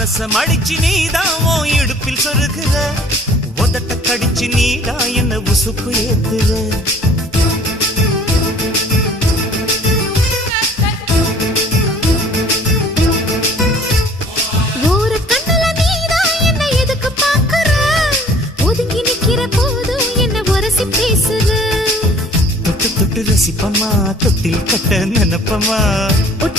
மனச மடிச்சு நீதான் உன் இடுப்பில் சொருகிற உதட்ட கடிச்சு நீதான் என்ன உசுப்பு ஏத்துற ஒரு கண்ணுல நீதான் என்ன எதுக்கு பாக்குற ஒதுங்கி நிக்கிற போதும் என்ன உரசி பேசுற தொட்டு தொட்டு ரசிப்பமா தொட்டில் கட்ட நினைப்பமா